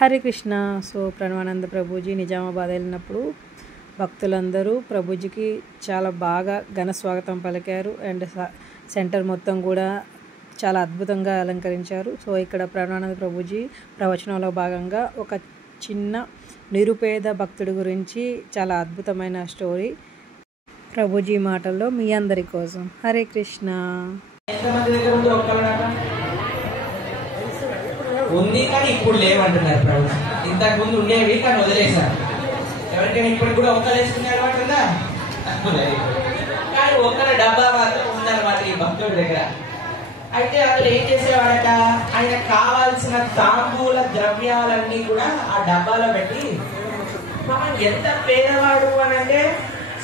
Hare Krishna. So Pranavananda Prabhuji Nizamabad వెళ్ళినప్పుడు భక్తులందరూ ప్రభుజీకి చాలా బాగా ఘన స్వాగతం పలికారు. అండ్ సెంటర్ మొత్తం కూడా చాలా అద్భుతంగా అలంకరించారు. సో ఇక్కడ ప్రణవానంద ప్రభుజీ ప్రవచనంలో భాగంగా ఒక చిన్న నిరుపేద భక్తుడి గురించి చాలా అద్భుతమైన స్టోరీ ప్రభుజీ మాటల్లో మీ అందరి కోసం. హరే కృష్ణ. ఉంది కానీ ఇప్పుడు లేవంటున్నారు ప్రభు. ఇంతకు ముందు ఉండేవి కానీ వదిలేశారు. ఎవరికైనా ఇప్పుడు కూడా ఒక్కలు వేసుకునే అలవాటు ఉందా? కానీ ఒక్కల డబ్బా మాత్రం ఉందన్నమాట ఈ భక్తుడి దగ్గర. అయితే అందులో ఏం చేసేవాడట, ఆయన కావాల్సిన తాంబూల ద్రవ్యాలన్నీ కూడా ఆ డబ్బాలో పెట్టి, మనం ఎంత పేదవాడు అని అంటే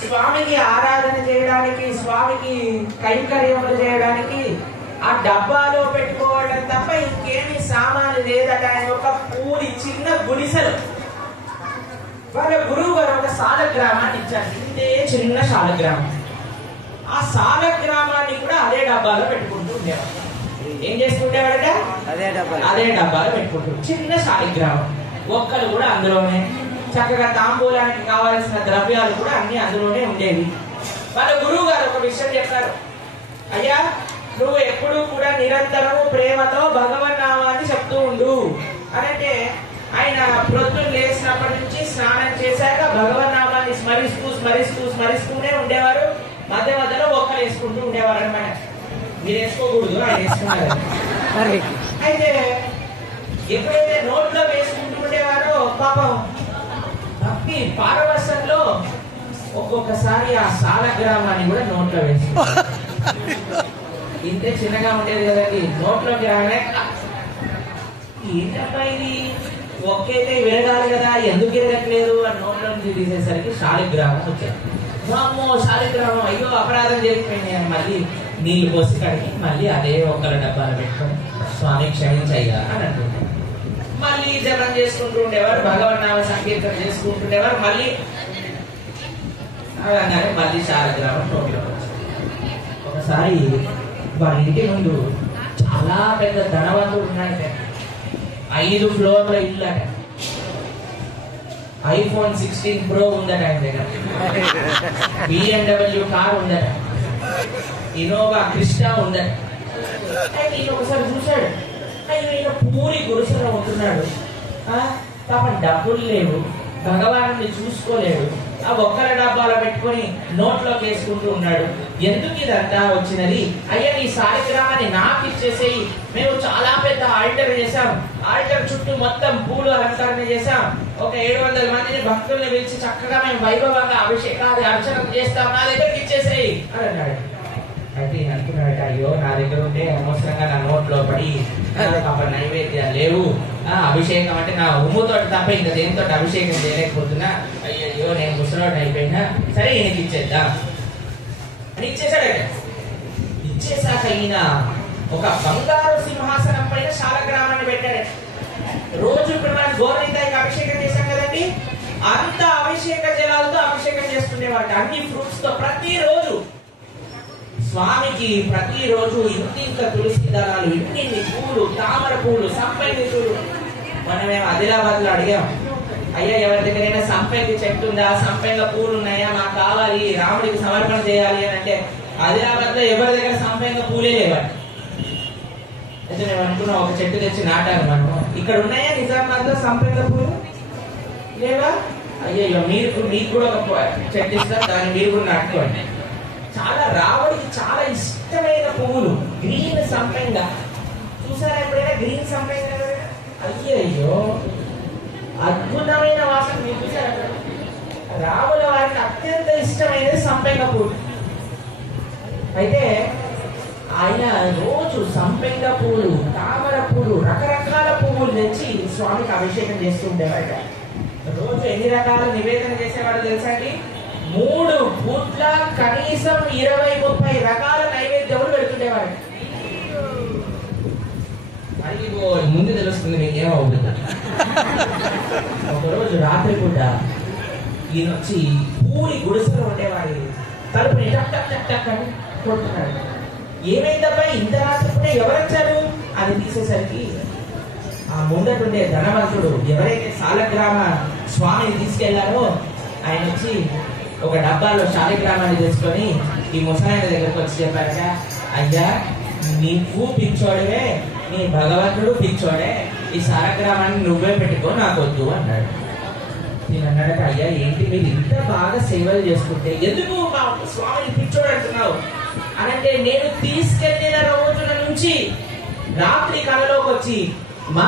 స్వామికి ఆరాధన చేయడానికి, స్వామికి కైంకర్యములు చేయడానికి ఆ డబ్బాలో పెట్టుకోవడం తప్ప ఇంకేమీ సామాను లేదట. ఆయన ఒక పూరి చిన్న గుడిసెలు వాళ్ళ గురువు గారు ఒక సాలగ్రామాన్ని ఇచ్చారు. ఇంతే చిన్న సాలగ్రామం. ఆ సాలగ్రామాన్ని కూడా అదే డబ్బాలో పెట్టుకుంటూ ఉండేవాడు. ఏం చేసుకుంటేవాడట? అదే డబ్బాలో పెట్టుకుంటూ చిన్న సాలగ్రామం. ఒక్కలు కూడా అందులోనే, చక్కగా తాంబూలానికి కావాల్సిన ద్రవ్యాలు కూడా అన్ని అందులోనే ఉండేవి. వాళ్ళ గురువు గారు ఒక విషయం చెప్పారు, అయ్యా నువ్వు ఎప్పుడు కూడా నిరంతరము ప్రేమతో భగవన్నామాన్ని చెప్తూ ఉండు అంటే, ఆయన ప్రొద్దున లేచినప్పటి నుంచి స్నానం చేశాక భగవన్నామాన్ని స్మరిస్తూ స్మరిస్తూ స్మరిస్తూనే ఉండేవారు. మధ్య మధ్యలో ఒక్కలు వేసుకుంటూ ఉండేవారు అనమాట. మీరు వేసుకోకూడదు, ఆయన వేసుకున్నారు. అయితే ఎప్పుడైతే నోట్లో వేసుకుంటూ ఉండేవారో పాపం భక్తి పారవశంలో ఒక్కొక్కసారి ఆ సాలగ్రామాన్ని కూడా నోట్లో వేసుకుంటారు. ఇంతే చిన్నగా ఉండేది కదండి, నోట్లోకి రాగానే ఏంటబ్బా ఇది ఒక్కైతే విరగాలి కదా, ఎందుకు విరగట్లేదు అని నోట్లో నుంచి తీసేసరికి శాలిగ్రామం వచ్చారు. అమ్మో శాలిగ్రామం, అయ్యో అపరాధం జరిగిపోయింది అని మళ్ళీ నీళ్లు పోసి కడిగి మళ్ళీ అదే ఒక్కల డబ్బాలు పెట్టుకొని స్వామి క్షమించయ్యా అని అంటుంటారు. మళ్ళీ జపం చేసుకుంటూ ఉండేవారు, భగవన్నామ సంకీర్తన చేసుకుంటుండేవారు. మళ్ళీ అనగానే మళ్ళీ శాలిగ్రామం నోట్లో వచ్చారు. ఒకసారి వాళ్ళ ఇంటి ముందు చాలా పెద్ద ధనవంతుడు ఉన్నాడు. 5 ఫ్లోర్ల ఇల్లు అట. iPhone 16 Pro ఉందట ఆయన దగ్గర. BMW కార్ ఉందట. ఇన్నోవా క్రిస్టా ఉందట. ఈయన ఒకసారి చూశాడు, ఈయన పూరి గురుసలో ఉంటున్నాడు. పాపం డబ్బులు లేవు, భగవాను చూసుకోలేడు. ఆ ఒక్కల డబ్బాలో పెట్టుకొని నోట్లోకి వేసుకుంటూ ఉన్నాడు. ఎందుకు ఇదంతా వచ్చినది? అయ్యా నీ సాలిగ్రామాన్ని నాకు ఇచ్చేసేయి, మేము చాలా పెద్ద ఆల్టర్ చేశాం, ఆల్టర్ చుట్టూ మొత్తం పూలు అలంకరణ చేశాం, ఒక 700 మందిని భక్తుల్ని పిలిచి చక్కగా మేము వైభవంగా అభిషేకాలు అర్చన చేస్తాం, నా దగ్గరికి ఇచ్చేసేయి అని అన్నాడు. అయితే అనుకున్నాడట, అయ్యో నా దగ్గర ఉంటే అనవసరంగా నా నోట్లో పడి నైవేద్యాలు లేవు, అభిషేకం అంటే నా ఉమ్ముతో తప్ప ఇంకా దేనితో అభిషేకం చేయలేకపోతున్నా, అయ్యో నేను ముసలోడు అయిపోయినా, సరే ఈయనకి ఇచ్చేద్దాం అని ఇచ్చేసాడట. ఇచ్చేసాక ఈయన ఒక బంగారు సింహాసనం పైన శాలగ్రామాన్ని పెట్టాడట. రోజు ఇప్పుడు మనం గోరనితాయికి అభిషేకం చేశాం కదండి, అంత అభిషేక జలాలతో అభిషేకం చేస్తుండేవాట. అన్ని ఫ్రూట్స్ తో ప్రతిరోజు స్వామికి ప్రతిరోజు ఇంత తులసి దళాలు, ఇన్ని పూలు, తామర పూలు, సంపంగి పూలు. మనమేమో ఆదిలాబాద్ లో అడిగాం, అయ్యా ఎవరి దగ్గరైనా సంపంగి చెట్టు ఉందా, సంపంగ పూలు ఉన్నాయా, మాకు కావాలి, రాముడికి సమర్పణ చేయాలి అని అంటే ఆదిలాబాద్ లో ఎవరి దగ్గర సంపంగ పూలే లేవాడు. అయితే మేము అనుకున్నాం ఒక చెట్టు తెచ్చి నాటారు. మనం ఇక్కడ ఉన్నాయా నిజామాబాద్ లో సంపంగ పూలు లేవా? అయ్యో మీకు కూడా ఒక చెట్టు ఇస్తారు, దాన్ని మీరు కూడా నాటుకోండి. చాలా రాముడికి చాలా ఇష్టమైన పువ్వులు, గ్రీన్ సంపంగ. చూసారా ఎప్పుడైనా గ్రీన్ సంపంగ? అయ్యో అద్భుతమైన వాసన. మీరు చూసారా? రాముల వారికి అత్యంత ఇష్టమైనది సంపంగ పువ్వులు. అయితే ఆయన రోజు సంపంగ పూలు, తామర పూలు, రకరకాల పువ్వులు తెచ్చి స్వామికి అభిషేకం చేస్తూ ఉండేవాడు. రోజు ఎన్ని రకాల నివేదన చేసేవాడు తెలుసా అండి? 3 పూట్ల కనీసం 20-30 రకాల నైవేద్యములు పెడుతుండేవాడు. ముందు తెలుస్తుంది మీకేమో అవుతుంది. ఒకరోజు రాత్రి పూట ఈయన వచ్చి పూరి గుడిసెలో ఉండేవాడు. తలుపుని టక్ అని కొడుతున్నాడు. ఏమైందబ్బా ఇంత రాత్రి పూట ఎవరు వచ్చారు అని తీసేసరికి ఆ ముందటుండే ధనవంతుడు ఎవరైతే శాలగ్రామ స్వామిని తీసుకెళ్లారో ఆయన వచ్చి ఒక డబ్బాలో శాలగ్రామాన్ని తీసుకొని ఈ ముసలాయన దగ్గరకు వచ్చి చెప్పారట, అయ్యా నీవు పిచ్చోడివే, నీ భగవంతుడు పిచ్చోడే, ఈ శాలగ్రామాన్ని నువ్వే పెట్టుకో, నాకు వద్దు అన్నాడు. నేను అన్నాడట, అయ్యా ఏంటి మీరు ఇంత బాగా సేవలు చేసుకుంటే ఎందుకు మా స్వామిని పిచ్చోడు అంటున్నావు అనంటే, నేను తీసుకెళ్లిన రోజుల నుంచి రాత్రి కళలోకి వచ్చి మా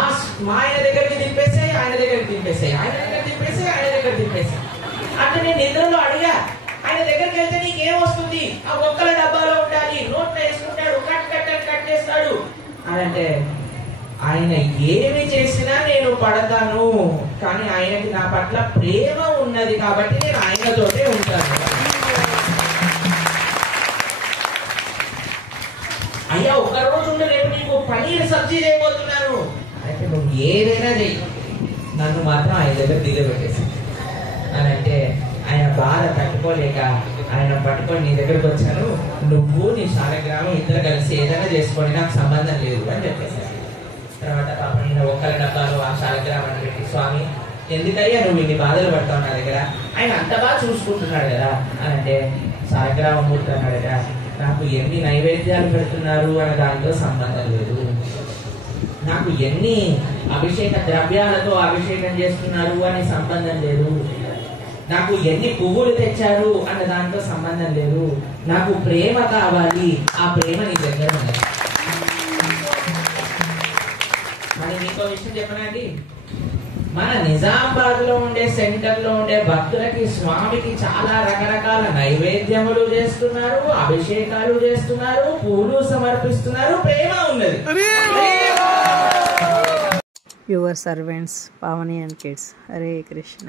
ఆయన దగ్గరికి దింపేసాయి, ఆయన దగ్గరికి దింపేసాయి, ఆయన దగ్గర దింపేసాయి, ఆయన దగ్గర దింపేసాయి అంటే నేను నిద్రలో అడిగా, ఆయన దగ్గరికి వెళ్తే నీకేం వస్తుంది, ఆ ఒక్కల డబ్బాలో ఉండాలి, నోట్లో వేసుకుంటాడు, కట్ చేస్తాడు అనంటే, ఆయన ఏమి చేసినా నేను పడతాను, కానీ ఆయనకి నా పట్ల ప్రేమ ఉన్నది కాబట్టి నేను ఆయనతోటే ఉంటాను. అయ్యా ఒక రోజు ఉండి రేపు నీకు పన్నీర్ సబ్జీ చేయబోతున్నాను అంటే, నువ్వు ఏదైనా చెయ్యి, నన్ను మాత్రం ఆయన దగ్గర దిగబెట్టేసి అని అంటే, ఆయన బాధ తట్టుకోలేక ఆయన పట్టుకొని నీ దగ్గరకు వచ్చాను, నువ్వు నీ శాలగ్రామం ఇద్దరు కలిసి ఏదైనా చేసుకోండి, నాకు సంబంధం లేదు అని చెప్పేశారు. తర్వాత పాపం నేను ఒక్కల డబ్బాలో ఆ శాలగ్రామాన్ని పెట్టి, స్వామి ఎందుకయ్యా నువ్వు ఇన్ని బాధలు పడతావు నా దగ్గర, ఆయన అంత బాగా చూసుకుంటున్నాడు కదా అని అంటే, శాలగ్రామమూర్తి అన్నాడు కదా, నాకు ఎన్ని నైవేద్యాలు పెడుతున్నారు అనే దానితో సంబంధం లేదు, నాకు ఎన్ని అభిషేక ద్రవ్యాలతో అభిషేకం చేస్తున్నారు అనే సంబంధం లేదు, నాకు ఎన్ని పువ్వులు తెచ్చారు అన్న దాంతో సంబంధం లేదు, నాకు ప్రేమ కావాలి, ఆ ప్రేమ నీ దగ్గర ఉంది. మరి మీకో విషయం చెప్పనండి, మన నిజామాబాద్ లో ఉండే సెంటర్ లో ఉండే భక్తులకి స్వామికి చాలా రకరకాల నైవేద్యములు చేస్తున్నారు, అభిషేకాలు చేస్తున్నారు, పూలు సమర్పిస్తున్నారు, ప్రేమ ఉన్నది. Your servants Pavani and kids. Hare Krishna.